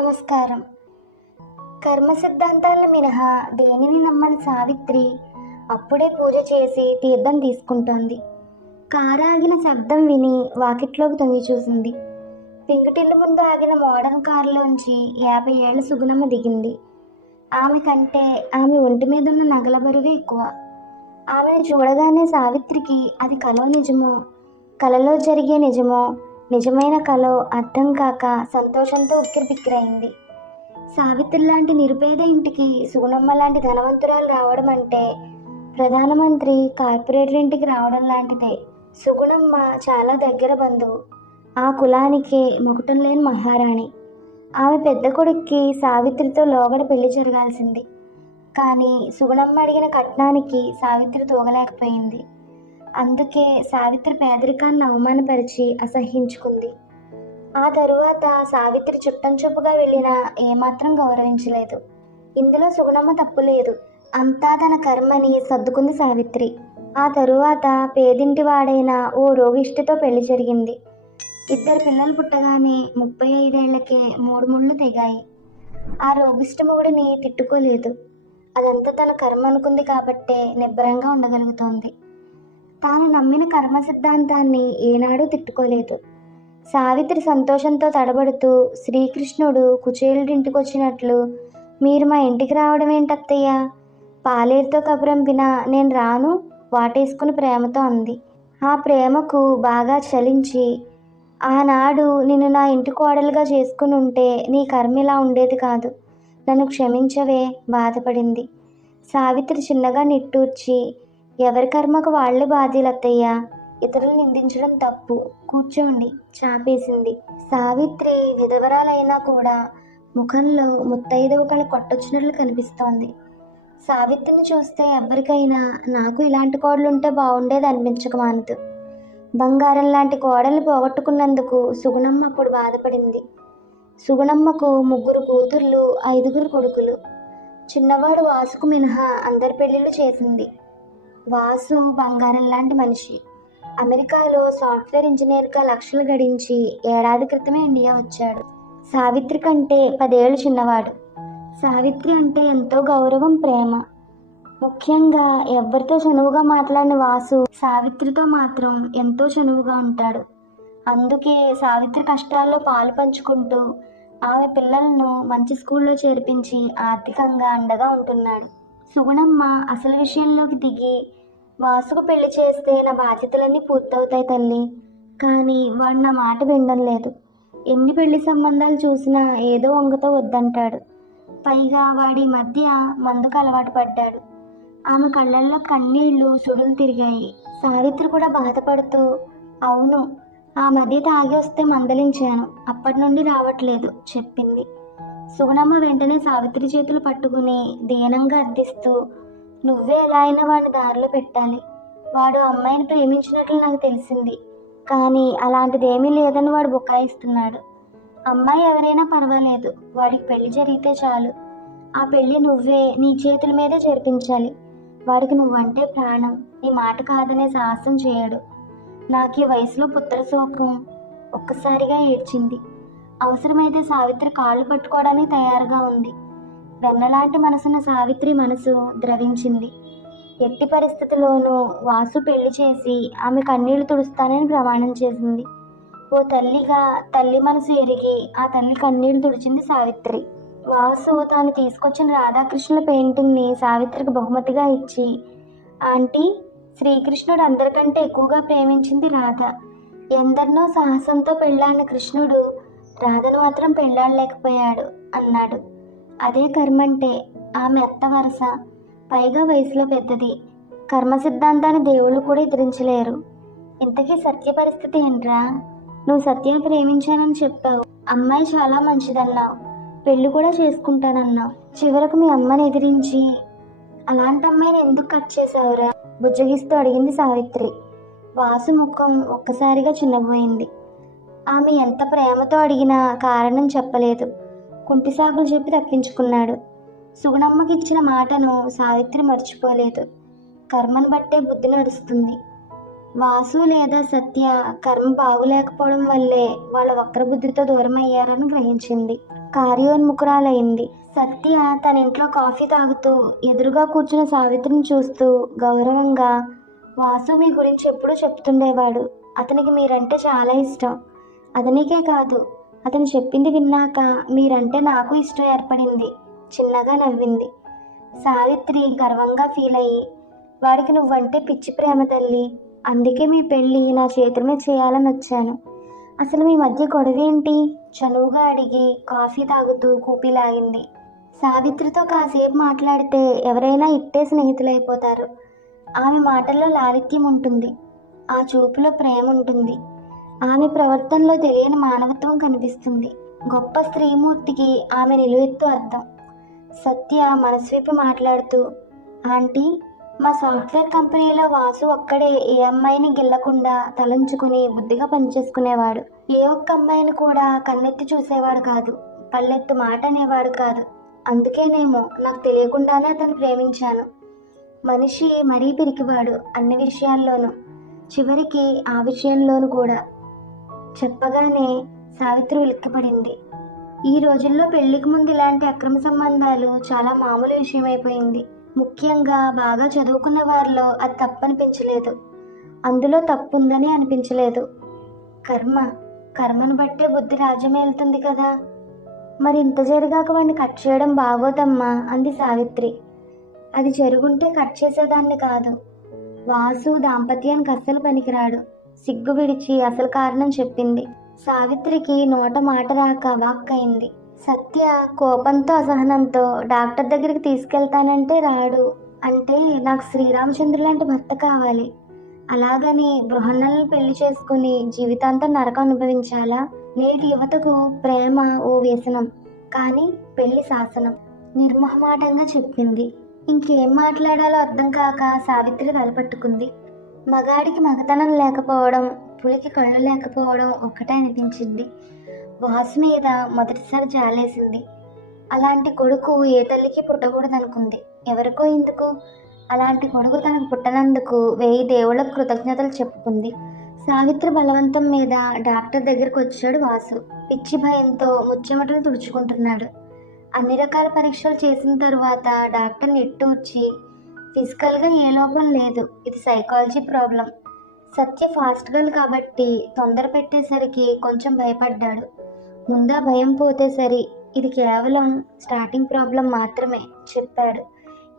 నమస్కారం. కర్మ సిద్ధాంతాలను మినహా దేనిని నమ్మని సావిత్రి అప్పుడే పూజ చేసి తీర్థం తీసుకుంటోంది. కారు ఆగిన శబ్దం విని వాకిట్లోకి తొంగి చూసింది. పింకటిల్లు ముందు ఆగిన మోడర్న్ కారులోంచి యాభై ఏళ్ళ సుగుణమ్మ దిగింది. ఆమె కంటే ఆమె ఒంటి మీద ఉన్న నగల బరువే ఎక్కువ. ఆమెను చూడగానే సావిత్రికి అది కలో నిజమో కలలో జరిగే నిజమో నిజమైన కలో అర్థం కాక సంతోషంతో ఉక్కిరిబిక్కిరైంది. సావిత్రి లాంటి నిరుపేద ఇంటికి సుగుణమ్మ లాంటి ధనవంతురాలు రావడం అంటే ప్రధానమంత్రి కార్పొరేటర్ ఇంటికి రావడం లాంటిదే. సుగుణమ్మ చాలా దగ్గర బంధువు. ఆ కులానికే మొకటం లేని మహారాణి. ఆమె పెద్ద కొడుక్కి సావిత్రితో లోగడ పెళ్ళి జరగాల్సింది. కానీ సుగుణమ్మ అడిగిన కట్నానికి సావిత్రి తోగలేకపోయింది. అందుకే సావిత్రి పేదరికాన్ని అవమానపరిచి అసహ్యించుకుంది ఆ తరువాత సావిత్రి చుట్టం చూపుగా వెళ్ళినా ఏమాత్రం గౌరవించలేదు. ఇందులో సుగుణమ్మ తప్పు లేదు. అంతా తన కర్మని సర్దుకుంది సావిత్రి. ఆ తరువాత పేదింటి వాడైన ఓ రోగిష్టితో పెళ్ళి జరిగింది. ఇద్దరు పిల్లలు పుట్టగానే ముప్పై ఐదేళ్ళకే మూడు ముళ్ళు తెగాయి. ఆ రోగిష్ట మొగుడిని తిట్టుకోలేదు. అదంతా తన కర్మ అనుకుంది కాబట్టే నిబ్బరంగా ఉండగలుగుతోంది. తాను నమ్మిన కర్మ సిద్ధాంతాన్ని ఏనాడూ తిట్టుకోలేదు. సావిత్రి సంతోషంతో తడబడుతూ శ్రీకృష్ణుడు కుచేలుడింటికి వచ్చినట్లు మీరు మా ఇంటికి రావడం ఏంటత్తయ్యా పాలేరుతో కబురంపిన నేను రాను వాటేసుకుని ప్రేమతో అంది. ఆ ప్రేమకు బాగా చలించి ఆనాడు నిన్ను నా ఇంటి కోడలుగా చేసుకుని ఉంటే నీ కర్మ ఇలా ఉండేది కాదు. నన్ను క్షమించవే బాధపడింది. సావిత్రి చిన్నగా నిట్టూర్చి ఎవరి కర్మకు వాళ్ళే బాధ్యులత్తయ్య ఇతరులు నిందించడం తప్పు. కూర్చోండి. చాపేసింది. సావిత్రి విధవరాలైనా కూడా ముఖంలో ముత్తైదవ కళ కొట్టొచ్చినట్లు కనిపిస్తోంది. సావిత్రిని చూస్తే ఎవరికైనా నాకు ఇలాంటి కోడలు ఉంటే బాగుండేది అనిపించక మానదు బంగారం లాంటి కోడలు పోగొట్టుకున్నందుకు సుగుణమ్మ అప్పుడు బాధపడింది. సుగుణమ్మకు ముగ్గురు కూతుర్లు ఐదుగురు కొడుకులు. చిన్నవాడు వాసుకు మినహా అందరి పెళ్ళిళ్ళు చేసింది. వాసు బంగారం లాంటి మనిషి. అమెరికాలో సాఫ్ట్వేర్ ఇంజనీర్గా లక్షలు గడించి ఏడాది క్రితమే ఇండియా వచ్చాడు. సావిత్రి కంటే పదేళ్ళు చిన్నవాడు. సావిత్రి అంటే ఎంతో గౌరవం ప్రేమ. ముఖ్యంగా ఎవరితో చనువుగా మాట్లాడిన వాసు సావిత్రితో మాత్రం ఎంతో చనువుగా ఉంటాడు. అందుకే సావిత్రి కష్టాల్లో పాలు పంచుకుంటూ ఆమె పిల్లలను మంచి స్కూల్లో చేర్పించి ఆర్థికంగా అండగా ఉంటున్నాడు. సుగుణమ్మ అసలు విషయంలోకి దిగి వాసుకు పెళ్ళి చేస్తే నా బాధ్యతలన్నీ పూర్తవుతాయి తల్లి. కానీ వాడు నా మాట వినడం లేదు. ఎన్ని పెళ్ళి సంబంధాలు చూసినా ఏదో వంగతో వద్దంటాడు. పైగా వాడి మధ్య మందుకు అలవాటు పడ్డాడు. ఆమె కళ్ళల్లో కన్నీళ్ళు సుడులు తిరిగాయి. సావిత్రి కూడా బాధపడుతూ అవును ఆ మధ్య తాగి వస్తే మందలించాను. అప్పటి నుండి రావట్లేదు చెప్పింది. సుగుణమ్మ వెంటనే సావిత్రి చేతులు పట్టుకుని దీనంగా అర్థిస్తూ నువ్వే ఎలా అయినా వాడిని దారిలో పెట్టాలి. వాడు అమ్మాయిని ప్రేమించినట్లు నాకు తెలిసింది. కానీ అలాంటిదేమీ లేదని వాడు బుకాయిస్తున్నాడు. అమ్మాయి ఎవరైనా పర్వాలేదు. వాడికి పెళ్ళి జరిగితే చాలు. ఆ పెళ్ళి నువ్వే నీ చేతుల మీదే జరిపించాలి. వాడికి నువ్వంటే ప్రాణం. నీ మాట కాదనే సాహసం చేయడు. నాకు ఈ వయసులో పుత్ర శోకం ఒక్కసారిగా ఏడ్చింది. అవసరమైతే సావిత్రి కాళ్ళు పట్టుకోవడానికి తయారుగా ఉంది. వెన్నలాంటి మనసున్న సావిత్రి మనసు ద్రవించింది. ఎట్టి పరిస్థితిలోనూ వాసు పెళ్ళి చేసి ఆమె కన్నీళ్ళు తుడుస్తానని ప్రమాణం చేసింది. ఓ తల్లిగా తల్లి మనసు ఎరిగి ఆ తల్లి కన్నీళ్ళు తుడిచింది సావిత్రి. వాసు తాను తీసుకొచ్చిన రాధాకృష్ణుల పెయింటింగ్ని సావిత్రికి బహుమతిగా ఇచ్చి ఆంటీ శ్రీకృష్ణుడు అందరికంటే ఎక్కువగా ప్రేమించింది రాధ. ఎందరినో సాహసంతో పెళ్ళాడిన కృష్ణుడు రాధను మాత్రం పెళ్ళాడలేకపోయాడు అన్నాడు. అదే కర్మంటే ఆమె అత్త వరస పైగా వయసులో పెద్దది. కర్మ సిద్ధాంతాన్ని దేవుళ్ళు కూడా ఎదిరించలేరు. ఇంతకీ సత్య పరిస్థితి ఏంట్రా? నువ్వు సత్య ప్రేమించానని చెప్పావు. అమ్మాయి చాలా మంచిదన్నావు. పెళ్ళి కూడా చేసుకుంటానన్నావు. చివరకు మీ అమ్మని ఎదిరించి అలాంటి అమ్మాయిని ఎందుకు కట్ చేసావురా బుజ్జగిస్తూ అడిగింది సావిత్రి. వాసు ముఖం ఒక్కసారిగా చిన్నపోయింది ఆమె ఎంత ప్రేమతో అడిగినా కారణం చెప్పలేదు. కుంటిసాకులు చెప్పి తప్పించుకున్నాడు. సుగుణమ్మకి ఇచ్చిన మాటను సావిత్రి మర్చిపోలేదు. కర్మను బట్టే బుద్ధి నడుస్తుంది. వాసు లేదా సత్య కర్మ బాగులేకపోవడం వల్లే వాళ్ళ వక్ర బుద్ధితో దూరం అయ్యారని గ్రహించింది. కార్యోన్ముఖురాలైంది. సత్య తన ఇంట్లో కాఫీ తాగుతూ ఎదురుగా కూర్చున్న సావిత్రిని చూస్తూ గౌరవంగా వాసు మీ గురించి ఎప్పుడూ చెప్తుండేవాడు. అతనికి మీరంటే చాలా ఇష్టం. అతనికే కాదు అతను చెప్పింది విన్నాక మీరంటే నాకు ఇష్టం ఏర్పడింది చిన్నగా నవ్వింది. సావిత్రి గర్వంగా ఫీల్ అయ్యి వాడికి నువ్వంటే పిచ్చి ప్రేమ తల్లి అందుకే మీ పెళ్ళి నా చేతుల మీద చేయాలని వచ్చాను. అసలు మీ మధ్య గొడవేంటి చనువుగా అడిగి కాఫీ తాగుతూ కూపిలాగింది సావిత్రితో కాసేపు మాట్లాడితే ఎవరైనా ఇట్టే స్నేహితులైపోతారు. ఆమె మాటల్లో లాలిత్యం ఉంటుంది ఆ చూపులో ప్రేమ ఉంటుంది. ఆమె ప్రవర్తనలో తెలియని మానవత్వం కనిపిస్తుంది. గొప్ప స్త్రీమూర్తికి ఆమె నిలువెత్తు అర్థం. సత్య మనస్విపి మాట్లాడుతూ ఆంటీ మా సాఫ్ట్వేర్ కంపెనీలో వాసు ఒక్కడే ఏ అమ్మాయిని గిల్లకుండా తలంచుకుని బుద్ధిగా పనిచేసుకునేవాడు. ఏ ఒక్క అమ్మాయిని కూడా కన్నెత్తి చూసేవాడు కాదు పల్లెత్తు మాట అనేవాడు కాదు. అందుకేనేమో నాకు తెలియకుండానే అతను ప్రేమించాను. మనిషి మరీ పిరికివాడు అన్ని విషయాల్లోనూ. చివరికి ఆ విషయంలోనూ కూడా. చెప్పగానే సావిత్రి ఉలిక్కిపడింది. ఈ రోజుల్లో పెళ్ళికి ముందు ఇలాంటి అక్రమ సంబంధాలు చాలా మామూలు విషయం అయిపోయింది ముఖ్యంగా బాగా చదువుకున్న వారిలో అది తప్పనిపించలేదు. అందులో తప్పుందని అనిపించలేదు. కర్మ కర్మను బట్టే బుద్ధి రాజ్యమేలుతుంది కదా. మరి ఇంత జరిగాక వాడిని కట్ చేయడం బాగోదమ్మా అంది సావిత్రి. అది జరుగుంటే కట్ చేసేదాన్ని కాదు. వాసు దాంపత్యానికి అస్సలు పనికిరాడు. సిగ్గు విడిచి అసలు కారణం చెప్పింది. సావిత్రికి నోట మాట రాక వాక్కయింది సత్య కోపంతో అసహనంతో డాక్టర్ దగ్గరికి తీసుకెళ్తానంటే రాడు. అంటే నాకు శ్రీరామచంద్రు లాంటి భర్త కావాలి. అలాగని బృహన్నలను పెళ్ళి చేసుకుని జీవితాంతం నరకం అనుభవించాలా? నేటి యువతకు ప్రేమ ఓ వ్యసనం కానీ పెళ్ళి శాసనం. నిర్మహమాటంగా చెప్పింది. ఇంకేం మాట్లాడాలో అర్థం కాక సావిత్రి వెలపట్టుకుంది. మగాడికి మగతనం లేకపోవడం పులికి కళ్ళు లేకపోవడం ఒక్కటే అనిపించింది. వాసు మీద మొదటిసారి జాలేసింది. అలాంటి కొడుకు ఏ తల్లికి పుట్టకూడదనుకుంది. ఎవరికో ఎందుకు? అలాంటి కొడుకు తనకు పుట్టనందుకు వెయ్యి దేవుళ్ళకు కృతజ్ఞతలు చెప్పుకుంది. సావిత్రి బలవంతం మీద డాక్టర్ దగ్గరకు వచ్చాడు వాసు. పిచ్చి భయంతో ముచ్చెమటలు తుడుచుకుంటున్నాడు. అన్ని రకాల పరీక్షలు చేసిన తరువాత డాక్టర్ నిట్టూర్చి ఫిజికల్గా ఏ లోపం లేదు. ఇది psychology problem Satya fast girl కాబట్టి తొందర పెట్టేసరికి కొంచెం భయపడ్డాడు. ముందా భయం పోతే సరి. ఇది కేవలం స్టార్టింగ్ ప్రాబ్లం మాత్రమే చెప్పాడు.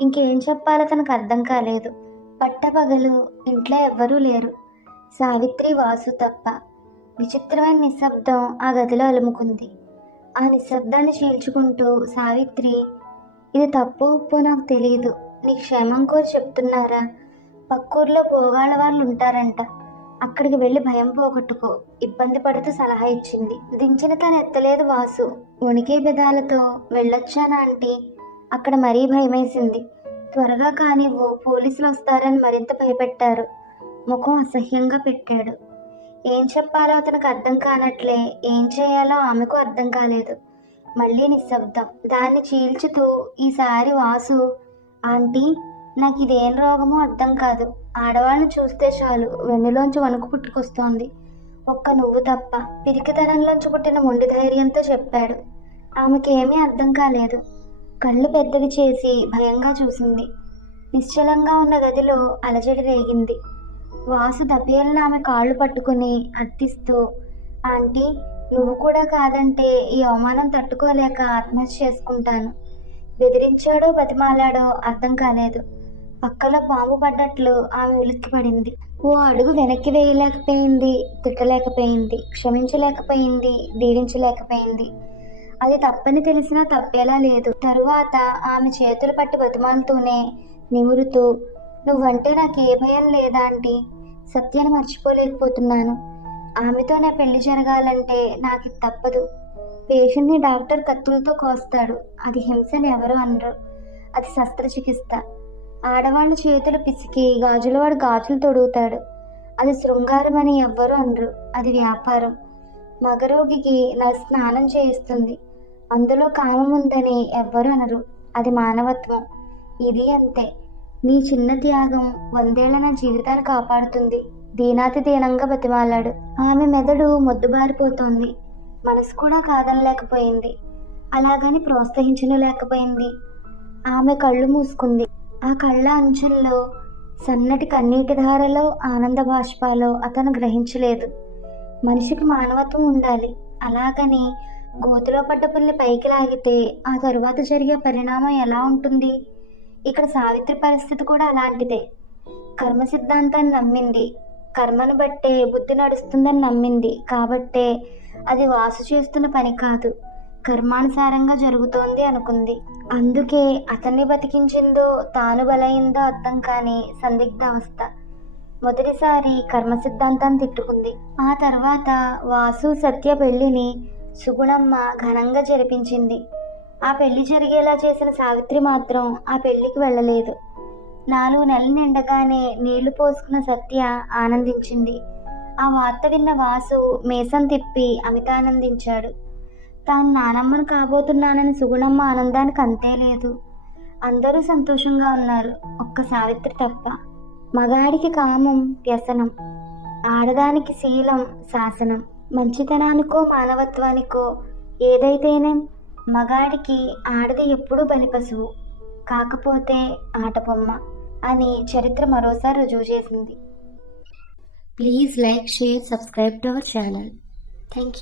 ఇంకేం చెప్పాలో తనకు అర్థం కాలేదు. పట్టపగలు ఇంట్లో ఎవ్వరూ లేరు. సావిత్రి వాసు తప్ప. విచిత్రమైన నిశ్శబ్దం ఆ గదిలో అలుముకుంది. ఆ నిశ్శబ్దాన్ని చీల్చుకుంటూ సావిత్రి ఇది తప్పు ఉప్పు నాకు తెలియదు నీ క్షేమం కోరి చెప్తున్నారా? పక్కూర్లో పోగాళ్ళ వాళ్ళు ఉంటారంట. అక్కడికి వెళ్ళి భయం పోగొట్టుకో. ఇబ్బంది పడుతూ సలహా ఇచ్చింది. దించిన తను ఎత్తలేదు వాసు. వణికే బెదాలతో వెళ్ళొచ్చానా ఆంటీ? అక్కడ మరీ భయమేసింది. త్వరగా కానివ్వు పోలీసులు వస్తారని మరింత భయపెట్టారు. ముఖం అసహ్యంగా పెట్టాడు. ఏం చెప్పాలో అతనికి అర్థం కానట్లే. ఏం చేయాలో ఆమెకు అర్థం కాలేదు. మళ్ళీ నిశ్శబ్దం. దాన్ని చీల్చుతూ ఈసారి వాసు ఆంటీ నాకు ఇదేం రోగమో అర్థం కాదు. ఆడవాళ్ళని చూస్తే చాలు వెన్నులోంచి వణుకు పుట్టుకొస్తోంది. ఒక్క నువ్వు తప్ప పిరికితనంలోంచి పుట్టిన మొండి ధైర్యంతో చెప్పాడు. ఆమెకి ఏమీ అర్థం కాలేదు. కళ్ళు పెద్దవి చేసి భయంగా చూసింది. నిశ్చలంగా ఉన్న గదిలో అలజడి రేగింది. వాసు దబ్బేలను ఆమె కాళ్ళు పట్టుకుని అర్థిస్తూ ఆంటీ నువ్వు కూడా కాదంటే ఈ అవమానం తట్టుకోలేక ఆత్మహత్య చేసుకుంటాను. బెదిరించాడో బతిమాలాడో అర్థం కాలేదు. పక్కలో పాము పడ్డట్లు ఆమె ఉలిక్కిపడింది ఓ అడుగు వెనక్కి వేయలేకపోయింది తిట్టలేకపోయింది క్షమించలేకపోయింది దీవించలేకపోయింది. అది తప్పని తెలిసినా తప్పేలా లేదు. తరువాత ఆమె చేతులు పట్టి బతిమాలుతూనే నిమురుతూ నువ్వంటే నాకు ఏ భయం లేదా ఆంటీ? సత్యాన్ని మర్చిపోలేకపోతున్నాను. ఆమెతో నా పెళ్ళి జరగాలంటే నాకు ఇది తప్పదు. పేషెంట్ని డాక్టర్ కత్తులతో కోస్తాడు. అది హింసని ఎవరు అనరు. అది శస్త్రచికిత్స. ఆడవాళ్ళు చేతులు పిసికి గాజులవాడు గాజులు తొడుగుతాడు. అది శృంగారం అని ఎవ్వరు అనరు. అది వ్యాపారం. మగరోగికి నా స్నానం చేయిస్తుంది. అందులో కామం ఉందని ఎవ్వరు అనరు. అది మానవత్వం. ఇది అంతే. నీ చిన్న త్యాగం వందేళ్ళ నా జీవితాన్ని కాపాడుతుంది. దీనాతి దీనంగా బతిమాలాడు. ఆమె మెదడు మొద్దుబారిపోతోంది. మనసు కూడా కాదనలేకపోయింది. అలాగని ప్రోత్సహించలేకపోయింది ఆమె కళ్ళు మూసుకుంది. ఆ కళ్ళ అంచుల్లో సన్నటి కన్నీటి ధారలో ఆనంద బాష్పాలో అతను గ్రహించలేదు. మనిషికి మానవత్వం ఉండాలి. అలాగని గోతిలో పడ్డ పుల్లి పైకి లాగితే ఆ తరువాత జరిగే పరిణామం ఎలా ఉంటుంది? ఇక్కడ సావిత్రి పరిస్థితి కూడా అలాంటిదే. కర్మ సిద్ధాంతాన్ని నమ్మింది. కర్మను బట్టే బుద్ధి నడుస్తుందని నమ్మింది. కాబట్టే అది వాసు చేస్తున్న పని కాదు. కర్మానుసారంగా జరుగుతోంది అనుకుంది. అందుకే అతన్ని బతికించిందో తాను బలైందో అర్థం కాని సందిగ్ధ అవస్థ. మొదటిసారి కర్మ సిద్ధాంతాన్ని తిట్టుకుంది. ఆ తర్వాత వాసు సత్య పెళ్ళిని సుగుణమ్మ ఘనంగా జరిపించింది. ఆ పెళ్ళి జరిగేలా చేసిన సావిత్రి మాత్రం ఆ పెళ్ళికి వెళ్ళలేదు. నాలుగు నెలలు నిండగానే నీళ్ళు పోసుకున్న సత్య ఆనందించింది. ఆ వార్త విన్న వాసు మేసం తిప్పి అమితానందించాడు తాను నానమ్మను కాబోతున్నానని సుగుణమ్మ ఆనందానికి అంతే లేదు. అందరూ సంతోషంగా ఉన్నారు. ఒక్క సావిత్రి తప్ప మగాడికి కామం వ్యసనం ఆడదానికి శీలం శాసనం మంచితనానికో మానవత్వానికో ఏదైతేనే మగాడికి ఆడది ఎప్పుడూ బలిపశువు కాకపోతే ఆటబొమ్మ అని చరిత్ర మరోసారి రుజువు చేసింది. Please like share subscribe to our channel thank you